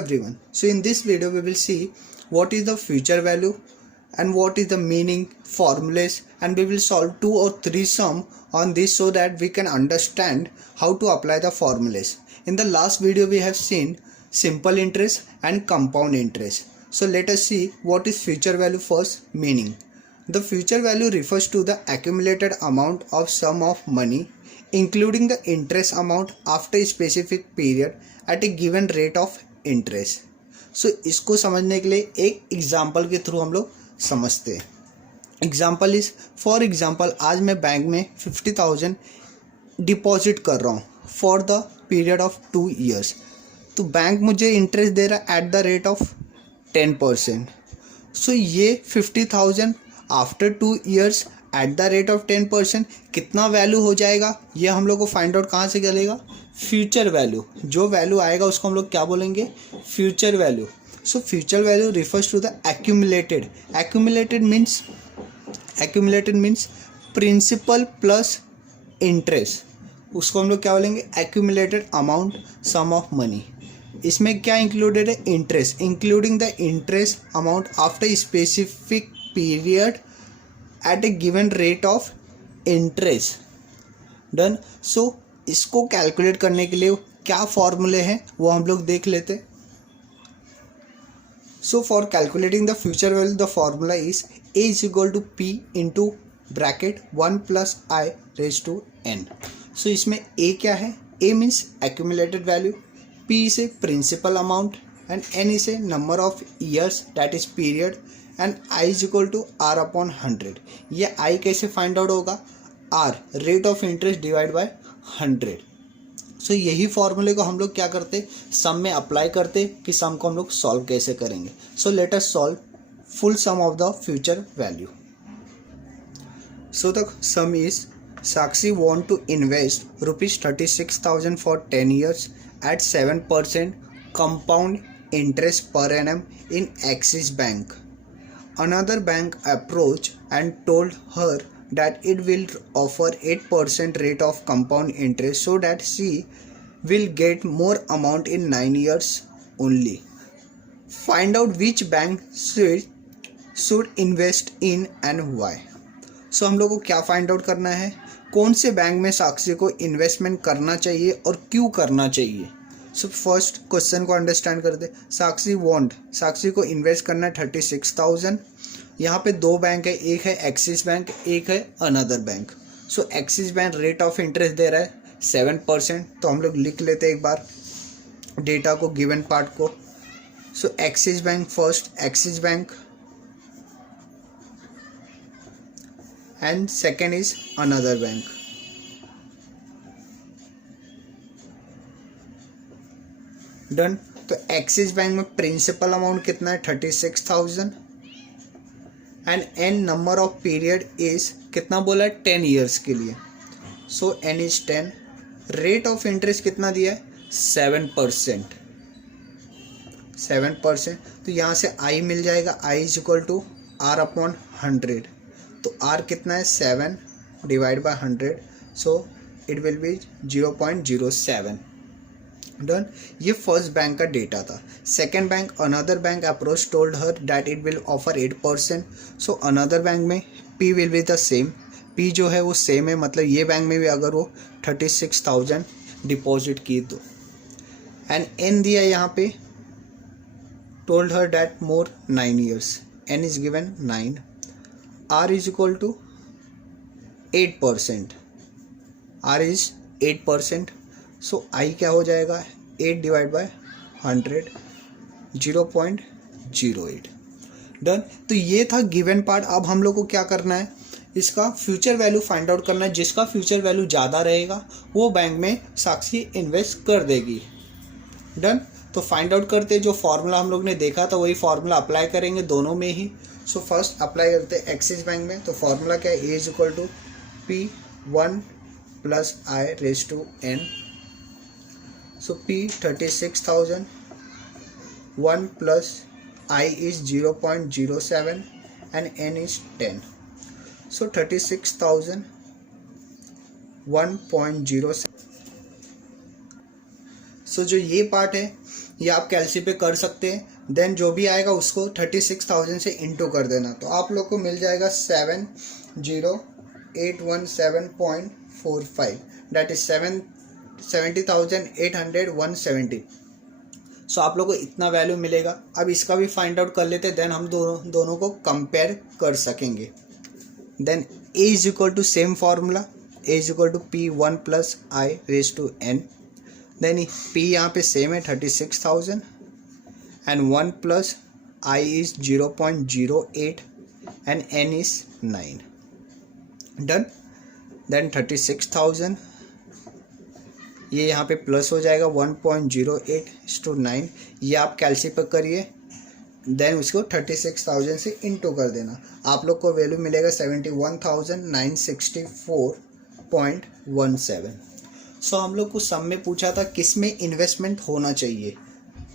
everyone. So in this video we will see what is the future value and what is the meaning, formulas, and we will solve 2 or 3 sum on this so that we can understand how to apply the formulas. In the last video we have seen simple interest and compound interest. So let us see what is future value first. Meaning, the future value refers to the accumulated amount of sum of money including the interest amount after a specific period at a given rate of interest. So इसको समझने के लिए एक example के through हम लोग समझते हैं. एग्जाम्पल इज फॉर एग्जाम्पल आज मैं बैंक में 50,000 डिपॉजिट कर रहा हूँ for the period of 2 years. तो बैंक मुझे इंटरेस्ट दे रहा है एट द रेट ऑफ 10%. सो ये 50,000 after 2 years at the rate of 10% कितना वैल्यू हो जाएगा, ये हम लोग को फाइंड आउट कहाँ से चलेगा, फ्यूचर वैल्यू. जो वैल्यू आएगा उसको हम लोग क्या बोलेंगे, future value. So future value refers to the accumulated. Accumulated means principal plus interest. उसको हम लोग क्या बोलेंगे, accumulated amount sum of money. इसमें क्या इंक्लूडेड है, interest, including the interest amount after specific period at a given rate of interest. Done. So इसको calculate करने के लिए क्या फॉर्मूले हैं वो हम लोग देख लेते. So for calculating the future value the formula is A is equal to P into bracket 1 + i raise to n. So इसमें ए क्या है, A means accumulated value, P is a principal amount and N is a number of years that is period and i is equal to r upon 100. ये i कैसे find out होगा, r rate of interest divide by 100. सो यही फॉर्मूले को हम लोग क्या करते, सम में अप्लाई करते कि सम को हम लोग सॉल्व कैसे करेंगे. So let us solve full sum of the future value. So the sum is Sakshi want to invest rupees 36,000 for 10 years at 7% compound interest per annum in Axis Bank. Another bank approached and told her that it will offer 8% rate of compound interest so that she will get more amount in 9 years only. Find out which bank should invest in and why. सो हम लोग को क्या find out करना है, कौन से bank में साक्षी को इन्वेस्टमेंट करना चाहिए और क्यों करना चाहिए. सो फर्स्ट क्वेश्चन को अंडरस्टैंड करते. साक्षी को इन्वेस्ट करना है 36,000. यहाँ पे 2 बैंक है, एक है एक्सिस बैंक, एक है another bank. So Axis bank rate of interest दे रहा है 7%. तो हम लोग लिख लेते हैं एक बार डेटा को, गिवन पार्ट को. So Axis bank first, Axis bank, and second is another bank. Done. तो एक्सिस बैंक में प्रिंसिपल अमाउंट कितना है 36,000 and N number of period is कितना बोला है 10 years के लिए. So N is 10. Rate of interest कितना दिया है 7%. तो यहाँ से आई मिल जाएगा, I is equal to R upon 100. तो r कितना है 7 divide by 100. So it will be 0.07. Done. ये फर्स्ट बैंक का डेटा था. Second bank, another bank approach told her that it will offer 8%. So another bank में p will be the same. p जो है वो same है, मतलब ये बैंक में भी अगर वो 36,000 डिपॉजिट की तो. एंड n दिया यहाँ पे, told her that more 9 years. n is given 9. r is equal to 8%. r is 8%. So i क्या हो जाएगा 8 डिवाइड बाय 100, 0.08. डन. तो ये था गिवन पार्ट. अब हम लोग को क्या करना है, इसका फ्यूचर वैल्यू फाइंड आउट करना है. जिसका फ्यूचर वैल्यू ज़्यादा रहेगा वो बैंक में साक्षी इन्वेस्ट कर देगी. डन. तो फाइंड आउट करते, जो फार्मूला हम लोग ने देखा था वही फार्मूला अप्लाई करेंगे दोनों में ही. सो फर्स्ट अप्लाई करते हैं एक्सिस बैंक में. तो फार्मूला क्या है, A is equal to P 1 + i raise to n. So p 36,000, 1 + i is 0.07 and n is 10. सो 36,000 1.07. सो जो ये पार्ट है ये आप कैलसी पे कर सकते हैं। देन जो भी आएगा उसको 36,000 से इंटू कर देना, तो आप लोग को मिल जाएगा 70,817.45, दैट इज 70,800,170। सो आप लोग को इतना वैल्यू मिलेगा। अब इसका भी फाइंड आउट कर लेते हैं, देन हम दोनों को कंपेयर कर सकेंगे। Then A is equal to same formula, A is equal to P1 plus I raise to n। Then P यहाँ पे सेम है 36,000 and 1 plus I is 0.08 and n is 9। Done. Then 36,000 ये यहाँ पे प्लस हो जाएगा 1.08:9, ये आप कैलसी पर करिए। देन उसको 36,000 से इंटू कर देना, आप लोग को वैल्यू मिलेगा 71,964.17। सो हम लोग को सम में पूछा था किस में इन्वेस्टमेंट होना चाहिए।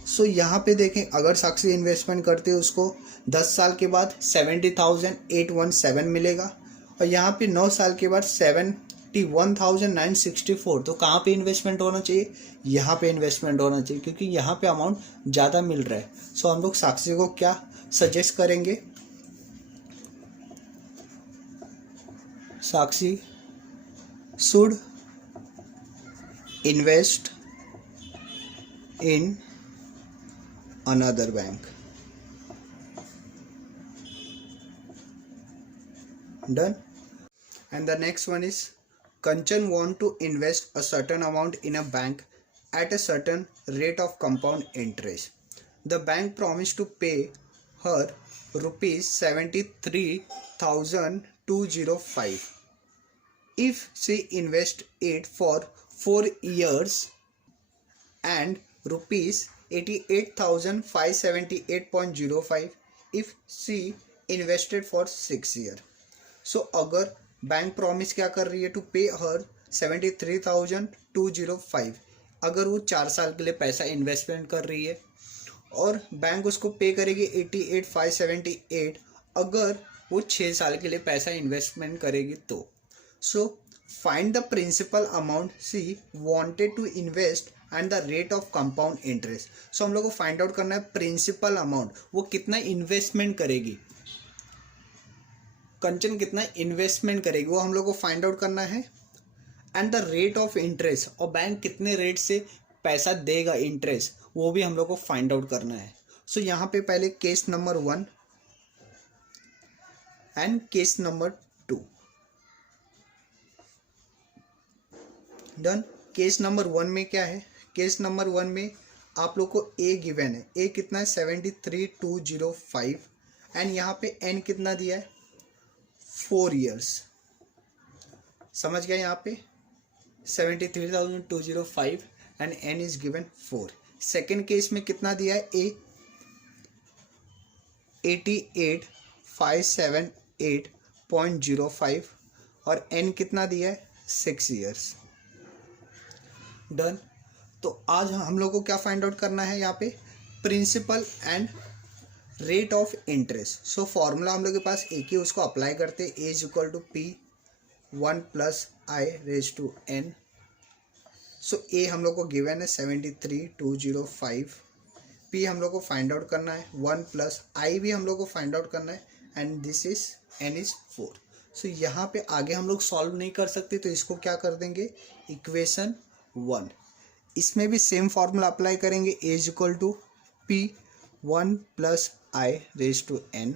सो यहाँ पे देखें, अगर साक्षी इन्वेस्टमेंट करते हैं उसको 10 साल के बाद 70,817 मिलेगा, और यहाँ पे 9 साल के बाद 71,964। तो कहाँ पे इन्वेस्टमेंट होना चाहिए? यहाँ पे इन्वेस्टमेंट होना चाहिए, क्योंकि यहाँ पे अमाउंट ज़्यादा मिल रहा है। सो हम लोग साक्षी को क्या सजेस्ट करेंगे? Sakshi should invest in another bank. Done. And the next one is Kanchan want to invest a certain amount in a bank at a certain rate of compound interest. The bank promised to pay her rupees 73,205 if she invests it for 4 years and rupees 88,578.05 if she invested for 6 years. सो अगर bank promise क्या कर रही है to पे हर 73,205, अगर वो 4 साल के लिए पैसा इन्वेस्टमेंट कर रही है और बैंक उसको पे करेगी 88,578 अगर वो 6 साल के लिए पैसा इन्वेस्टमेंट करेगी तो। So find the principal amount she wanted to invest and the rate of compound interest. So हम लोग को फाइंड आउट करना है प्रिंसिपल अमाउंट, वो कितना इन्वेस्टमेंट करेगी, कंचन कितना इन्वेस्टमेंट करेगी, वो हम लोग को फाइंड आउट करना है। And the rate of interest, और बैंक कितने रेट से पैसा देगा इंटरेस्ट, वो भी हम लोग को फाइंड आउट करना है। सो यहाँ पे पहले case number 1 and case number 2। Done. Case number 1 में क्या है? केस नंबर 1 में आप लोग को ए गिवन है, ए कितना है 73,205 एंड यहाँ पे एन कितना दिया है 4 years। समझ गया? यहाँ पे 73,205 and N is given 4। Second case में कितना दिया है? ए 88,578.05 और एन कितना दिया है 6 years। डन। तो आज हम लोग को क्या फाइंड आउट करना है? यहाँ पे principal and rate of interest. So formula हम लोग के पास एक ही, उसको अप्लाई करते हैं। A is equal to P1 plus I raise to n। So A हम लोग को गिवन है 73,205, P हम लोग को फाइंड आउट करना है 1 प्लस आई भी हम लोग को फाइंड आउट करना है and this is n is 4। सो यहाँ पे आगे हम लोग सॉल्व नहीं कर सकते, तो इसको क्या कर देंगे इक्वेशन 1। इसमें भी सेम फार्मूला अप्लाई करेंगे। A is equal to P1 plus I raised to n.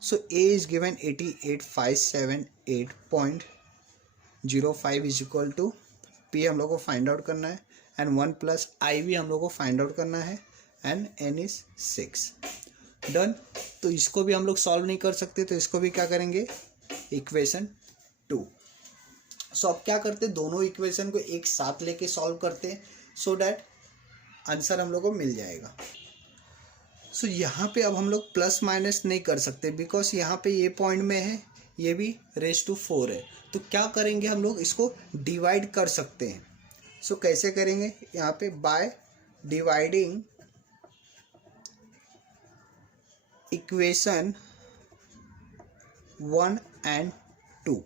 So A is given 88,578.05 is equal to P हम लोग को फाइंड आउट करना है एंड 1 प्लस I भी हम लोग को फाइंड आउट करना है एंड n is 6। डन। तो इसको भी हम लोग सॉल्व नहीं कर सकते, तो इसको भी क्या करेंगे इक्वेशन 2। सो अब क्या करते, दोनों इक्वेशन को एक साथ लेके सॉल्व करते हैं सो डैट आंसर हम लोग को मिल जाएगा। सो यहाँ पे अब हम लोग प्लस माइनस नहीं कर सकते, बिकॉज यहाँ पे ये पॉइंट में है, ये भी रेज टू 4 है। तो क्या करेंगे, हम लोग इसको डिवाइड कर सकते हैं। सो कैसे करेंगे? यहाँ पे बाय डिवाइडिंग इक्वेशन 1 एंड 2।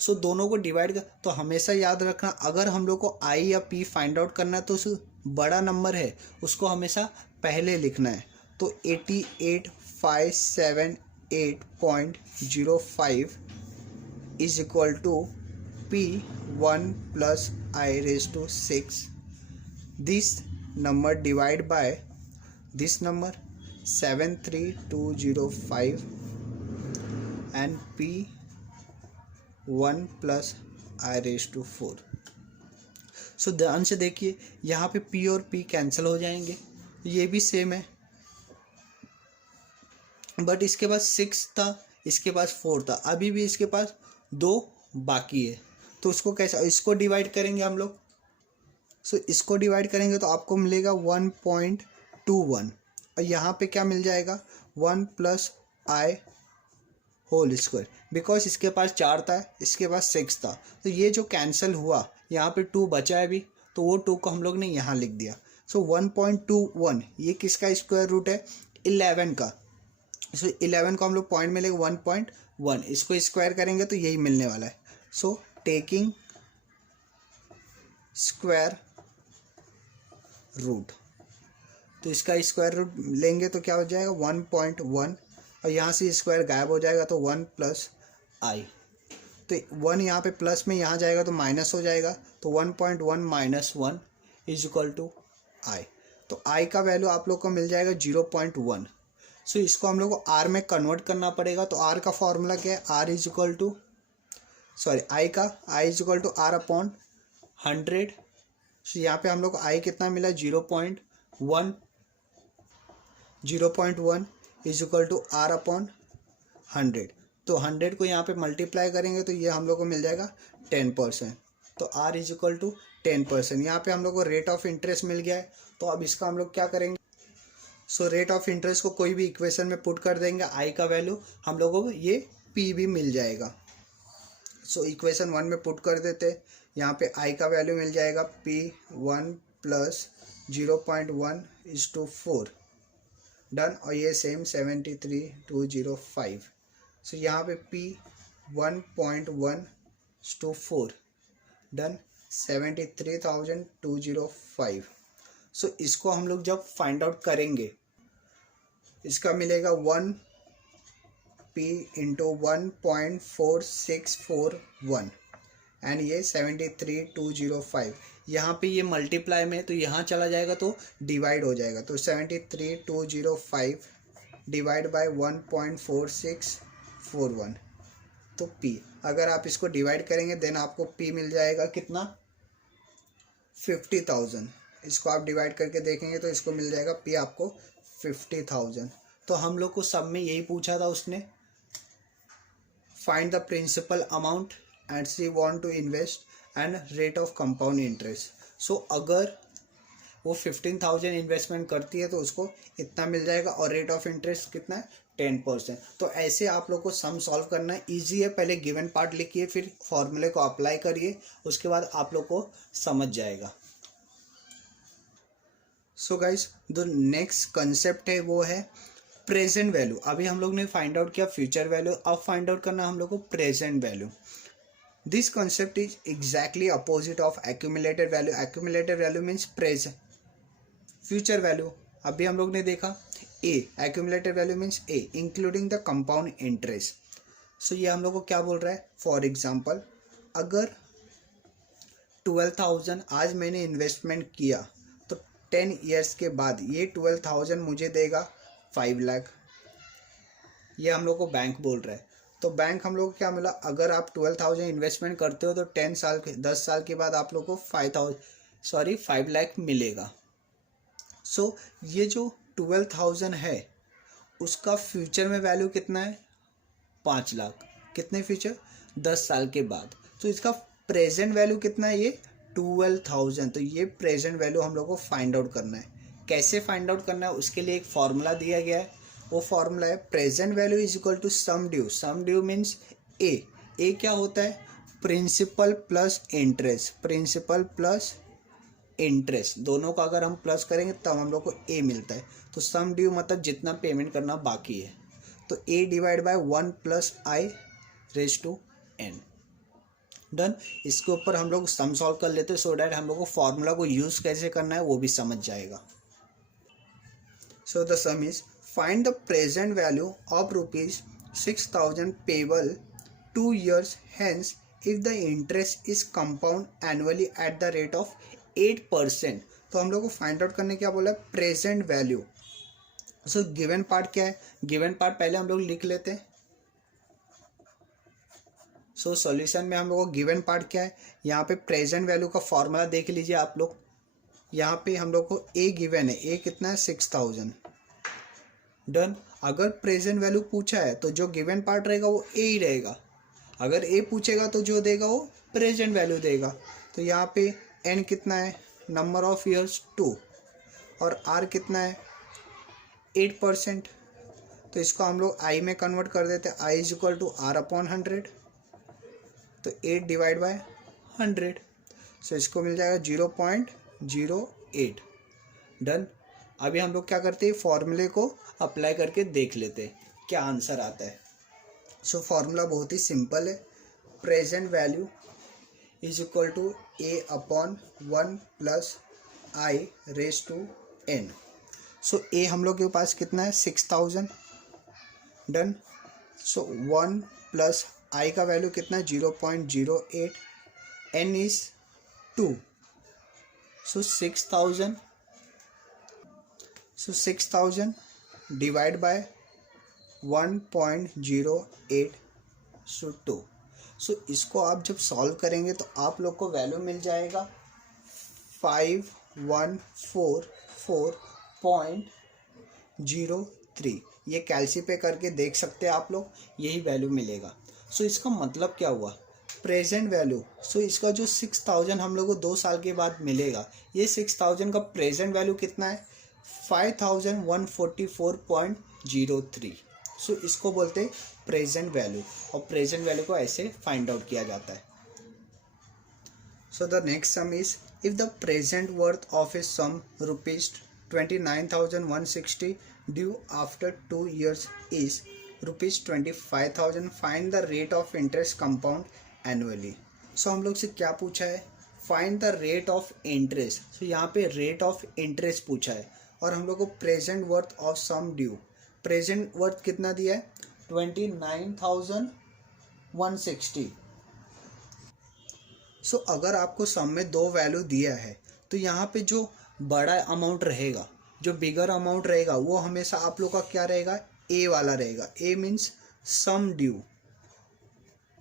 सो दोनों को डिवाइड कर, तो हमेशा याद रखना अगर हम लोग को आई या पी फाइंड आउट करना है तो उस बड़ा नंबर है उसको हमेशा पहले लिखना है। तो 88,578.05 is equal to P1 plus I raise to 6. This number divide by this number 73205 and P1 plus I raise to 4. So ध्यान से देखिए, यहाँ पे P और P कैंसिल हो जाएंगे, ये भी सेम है, बट इसके पास 6 था, इसके पास 4 था, अभी भी इसके पास 2 बाकी है। तो उसको कैसे, इसको डिवाइड करेंगे हम लोग। सो इसको डिवाइड करेंगे तो आपको मिलेगा 1.21 और यहाँ पे क्या मिल जाएगा 1 plus I whole square, because इसके पास 4 था, इसके पास 6 था, तो ये जो कैंसिल हुआ यहाँ पे 2 बचा है अभी, तो वो 2 को हम लोग ने यहाँ लिख दिया। सो 1.21 ये किसका स्क्वायर रूट है 11 का। सो 11 को हम लोग पॉइंट में लेंगे 1.1, इसको स्क्वायर करेंगे तो यही मिलने वाला है। सो टेकिंग स्क्वायर रूट, तो इसका स्क्वायर रूट लेंगे तो क्या हो जाएगा 1.1 और यहाँ से स्क्वायर गायब हो जाएगा तो 1 प्लस I, तो 1 यहाँ पे प्लस में यहाँ जाएगा तो माइनस हो जाएगा, तो 1.1 minus 1 is equal to I। तो I का वैल्यू आप लोग को मिल जाएगा 0.1। सो इसको हम लोग को R में कन्वर्ट करना पड़ेगा। तो R का फॉर्मूला क्या है, R is equal to I is equal to R upon 100। So यहाँ पे हम लोग को I कितना मिला 0.1 is equal to R upon 100। तो 100 को यहाँ पे मल्टीप्लाई करेंगे तो ये हम लोग को मिल जाएगा 10%। तो R इज इक्वल टू 10%। यहाँ पे हम लोग को रेट ऑफ इंटरेस्ट मिल गया है, तो अब इसका हम लोग क्या करेंगे। सो रेट ऑफ इंटरेस्ट को कोई भी इक्वेशन में पुट कर देंगे, I का वैल्यू हम लोगों को ये P भी मिल जाएगा। सो इक्वेशन 1 में पुट कर देते, यहाँ पे I का वैल्यू मिल जाएगा P1 plus 0.1 is to 4 done, और ये सेम 73,205। सो यहाँ पे P1.1 टू 4 डन 73,205। सो इसको हम लोग जब फाइंड आउट करेंगे, इसका मिलेगा 1P इंटू 1.4641 एंड ये 73,205। यहाँ पे ये मल्टीप्लाई में, तो यहाँ चला जाएगा तो डिवाइड हो जाएगा, तो 73,205 डिवाइड बाय 1.4641, तो P अगर आप इसको डिवाइड करेंगे देन आपको P मिल जाएगा कितना 50,000। इसको आप डिवाइड करके देखेंगे तो इसको मिल जाएगा P आपको 50,000। तो हम लोग को सब में यही पूछा था उसने, find the principal amount and she want to invest and rate of compound interest. So अगर वो 15,000 इन्वेस्टमेंट करती है तो उसको इतना मिल जाएगा, और रेट ऑफ इंटरेस्ट कितना है 10%। तो ऐसे आप लोग को सम सॉल्व करना है, ईजी है। पहले गिवन पार्ट लिखिए, फिर फॉर्मूले को अप्लाई करिए, उसके बाद आप लोग को समझ जाएगा। सो गाइस, जो नेक्स्ट कंसेप्ट है वो है प्रेजेंट वैल्यू। अभी हम लोग ने फाइंड आउट किया फ्यूचर वैल्यू, अब फाइंड आउट करना हम लोग को present value. This concept is exactly opposite of accumulated value. Accumulated value means present. Future value अभी हम लोग ने देखा A, accumulated value means A including the compound interest. So ये हम लोग को क्या बोल रहा है, फॉर एग्जाम्पल अगर 12,000 आज मैंने इन्वेस्टमेंट किया तो 10 ईयर्स के बाद ये 12,000 मुझे देगा 5 लाख। ये हम लोग को बैंक बोल रहा है। तो बैंक हम लोग को क्या मिला, अगर आप 12,000 इन्वेस्टमेंट करते हो तो 10 साल के बाद आप लोग को 5 लाख मिलेगा। सो ये जो 12,000 है उसका फ्यूचर में वैल्यू कितना है 5 लाख। कितने फ्यूचर 10 साल के बाद। तो इसका प्रेजेंट वैल्यू कितना है ये 12,000। तो ये प्रेजेंट वैल्यू हम लोग को फाइंड आउट करना है। कैसे फाइंड आउट करना है उसके लिए एक फॉर्मूला दिया गया है, वो फॉर्मूला है present value is equal to sum due. Sum due means A क्या होता है principal plus interest. Principal plus interest दोनों का अगर हम प्लस करेंगे तब हम लोग को ए मिलता है। तो सम ड्यू मतलब जितना पेमेंट करना बाकी है। तो A divide by 1 plus I raise to N. Done. इसके ऊपर हम लोग सम सॉल्व कर लेते हैं, सो डैट हम लोग को फॉर्मूला को यूज़ कैसे करना है वो भी समझ जाएगा। So the sum is find the present value of rupees 6,000 payable 2 years hence if the interest is compound annually at the rate of 8%. तो हम लोग को फाइंड आउट करने क्या बोला है, present value. So given part क्या है, गिवन पार्ट पहले हम लोग लिख लेते हैं. सो सॉल्यूशन में हम लोग को गिवन पार्ट क्या है, यहाँ पे प्रेजेंट वैल्यू का फॉर्मूला देख लीजिए आप लोग. यहाँ पे हम लोग को ए गिवन है, ए कितना है 6,000. डन. अगर प्रेजेंट वैल्यू पूछा है तो जो गिवन पार्ट रहेगा वो ए ही रहेगा. अगर ए पूछेगा तो जो देगा वो प्रेजेंट वैल्यू देगा. तो यहाँ पे एन कितना है, नंबर ऑफ ईयर्स 2 और आर कितना है 8%. तो इसको हम लोग आई में कन्वर्ट कर देते हैं. I is equal to R upon 100. तो 8 डिवाइड बाय 100. सो इसको मिल जाएगा 0.08. डन. अभी हम लोग क्या करते हैं, फॉर्मूले को अप्लाई करके देख लेते हैं क्या आंसर आता है. सो फॉर्मूला बहुत ही सिंपल है. Present value is equal to A upon 1 plus I raise to N. So A हम लोग के पास कितना है 6,000. डन. सो 1 प्लस आई का वैल्यू कितना है 0.08. N is 2. So 6,000. So 6,000 divide by 1.08 so 2. So इसको आप जब सॉल्व करेंगे तो आप लोग को वैल्यू मिल जाएगा 5144.03. ये कैलसी पे करके देख सकते हैं आप लोग, यही वैल्यू मिलेगा. सो इसका मतलब क्या हुआ, प्रेजेंट वैल्यू. सो इसका जो 6,000 हम लोग को 2 साल के बाद मिलेगा, ये 6,000 का प्रेजेंट वैल्यू कितना है 5144.03. सो इसको बोलते हैं प्रेजेंट वैल्यू, और प्रेजेंट वैल्यू को ऐसे फाइंड आउट किया जाता है. So the next sum is if the present worth of a sum rupees 29,160 due after 2 years is rupees 25,000. Find the rate of interest compound annually. So हम लोग से क्या पूछा है, find the rate of interest. So यहाँ पे rate of interest पूछा है और हम लोग को present worth of sum due. Present worth कितना दिया है 29,160. सो अगर आपको सम में 2 वैल्यू दिया है तो यहाँ पे जो बड़ा अमाउंट रहेगा, जो बिगर अमाउंट रहेगा, वो हमेशा आप लोग का क्या रहेगा, ए वाला रहेगा. ए मीन्स सम ड्यू.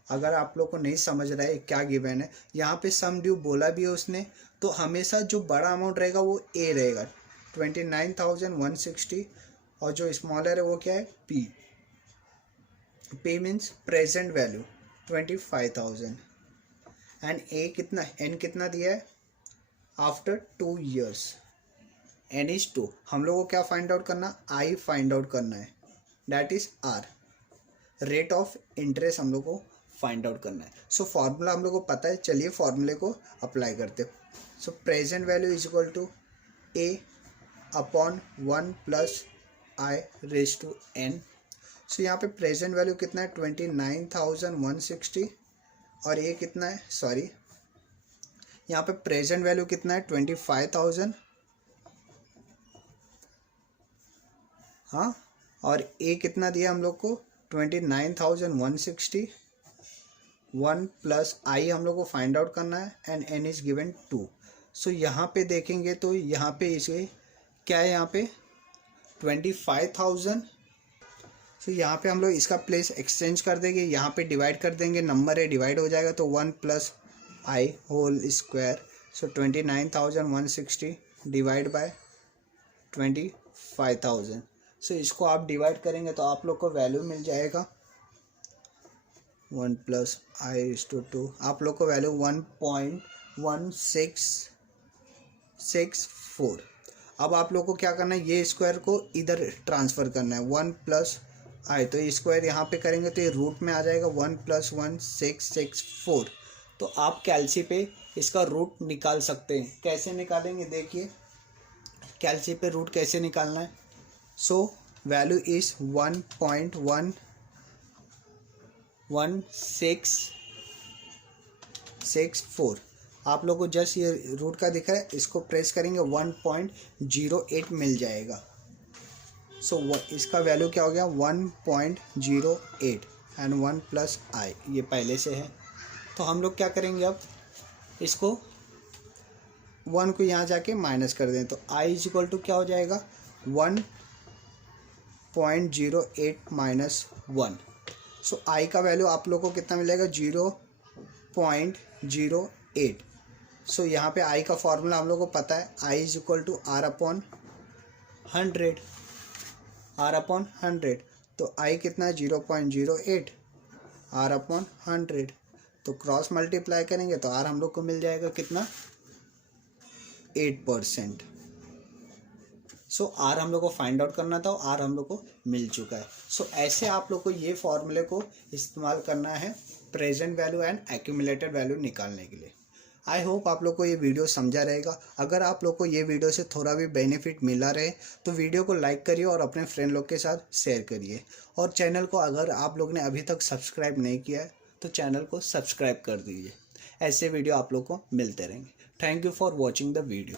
अगर आप लोग को नहीं समझ रहा है क्या गिवन है, यहाँ पे सम ड्यू बोला भी है उसने, तो हमेशा जो बड़ा अमाउंट रहेगा वो ए रहेगा 29,160, और जो स्मॉलर है वो क्या है P. P means present value 25,000. And A कितना, एन कितना दिया है आफ्टर 2 years. N is 2. हम लोग को क्या फाइंड आउट करना, आई फाइंड आउट करना है, that is R. Rate of interest हम लोग को फाइंड आउट करना है. सो फॉर्मूला हम लोग को पता है, चलिए फॉर्मूले को अप्लाई करते. So present value is equal to A upon 1 plus I raise to N. So यहाँ पे प्रेजेंट वैल्यू कितना है 29,160 और ये कितना है, सॉरी यहाँ पे प्रेजेंट वैल्यू कितना है 25,000. हाँ, और ए कितना दिया हम लोग को 29,160. 1 प्लस आई हम लोग को फाइंड आउट करना है एंड एन इज गिवन 2. सो यहाँ पे देखेंगे तो यहाँ पे इसे क्या है, यहाँ पे 25,000. सो यहाँ पे हम लोग इसका प्लेस एक्सचेंज कर देंगे, यहाँ पे डिवाइड कर देंगे, नंबर है डिवाइड हो जाएगा तो 1 plus I whole square. So 29,160 divide by 25,000. So इसको आप डिवाइड करेंगे तो आप लोग को वैल्यू मिल जाएगा 1 प्लस आई इज टू 2. आप लोग को वैल्यू 1.1664. अब आप लोग को क्या करना है, ये स्क्वायर को इधर ट्रांसफ़र करना है 1 प्लस आई. तो ये स्क्वायर यहाँ पे करेंगे तो ये रूट में आ जाएगा 1 प्लस 1.664. तो आप कैलसी पे इसका रूट निकाल सकते हैं. कैसे निकालेंगे देखिए, कैलसी पे रूट कैसे निकालना है. So value is 1.1664. आप लोग को जस्ट ये रूट का दिखा है, इसको प्रेस करेंगे 1.08 मिल जाएगा. सो इसका वैल्यू क्या हो गया 1.08 एंड 1 प्लस आई, ये पहले से है। तो हम लोग क्या करेंगे, अब इसको 1 को यहाँ जाके माइनस कर दें, तो आई इज इक्वल टू क्या हो जाएगा 1.08 माइनस 1। सो आई का वैल्यू आप लोग को कितना मिलेगा 0.08। सो यहाँ पे आई का फॉर्मूला हम लोग को पता है, I is equal to R upon 100। तो आई कितना है 0.08 आर अपॉन 100। तो क्रॉस मल्टीप्लाई करेंगे तो आर हम लोग को मिल जाएगा कितना 8%। सो आर हम लोग को फाइंड आउट करना था, आर हम लोग को मिल चुका है। सो ऐसे आप लोग को ये फॉर्मूले को इस्तेमाल करना है present value and accumulated value निकालने के लिए। आई होप आप लोग को ये वीडियो समझा रहेगा। अगर आप लोग को ये वीडियो से थोड़ा भी बेनिफिट मिला रहे तो वीडियो को लाइक करिए और अपने फ्रेंड लोग के साथ शेयर करिए। और चैनल को अगर आप लोग ने अभी तक सब्सक्राइब नहीं किया है तो चैनल को सब्सक्राइब कर दीजिए। ऐसे वीडियो आप लोग को मिलते रहेंगे। Thank you for watching the video.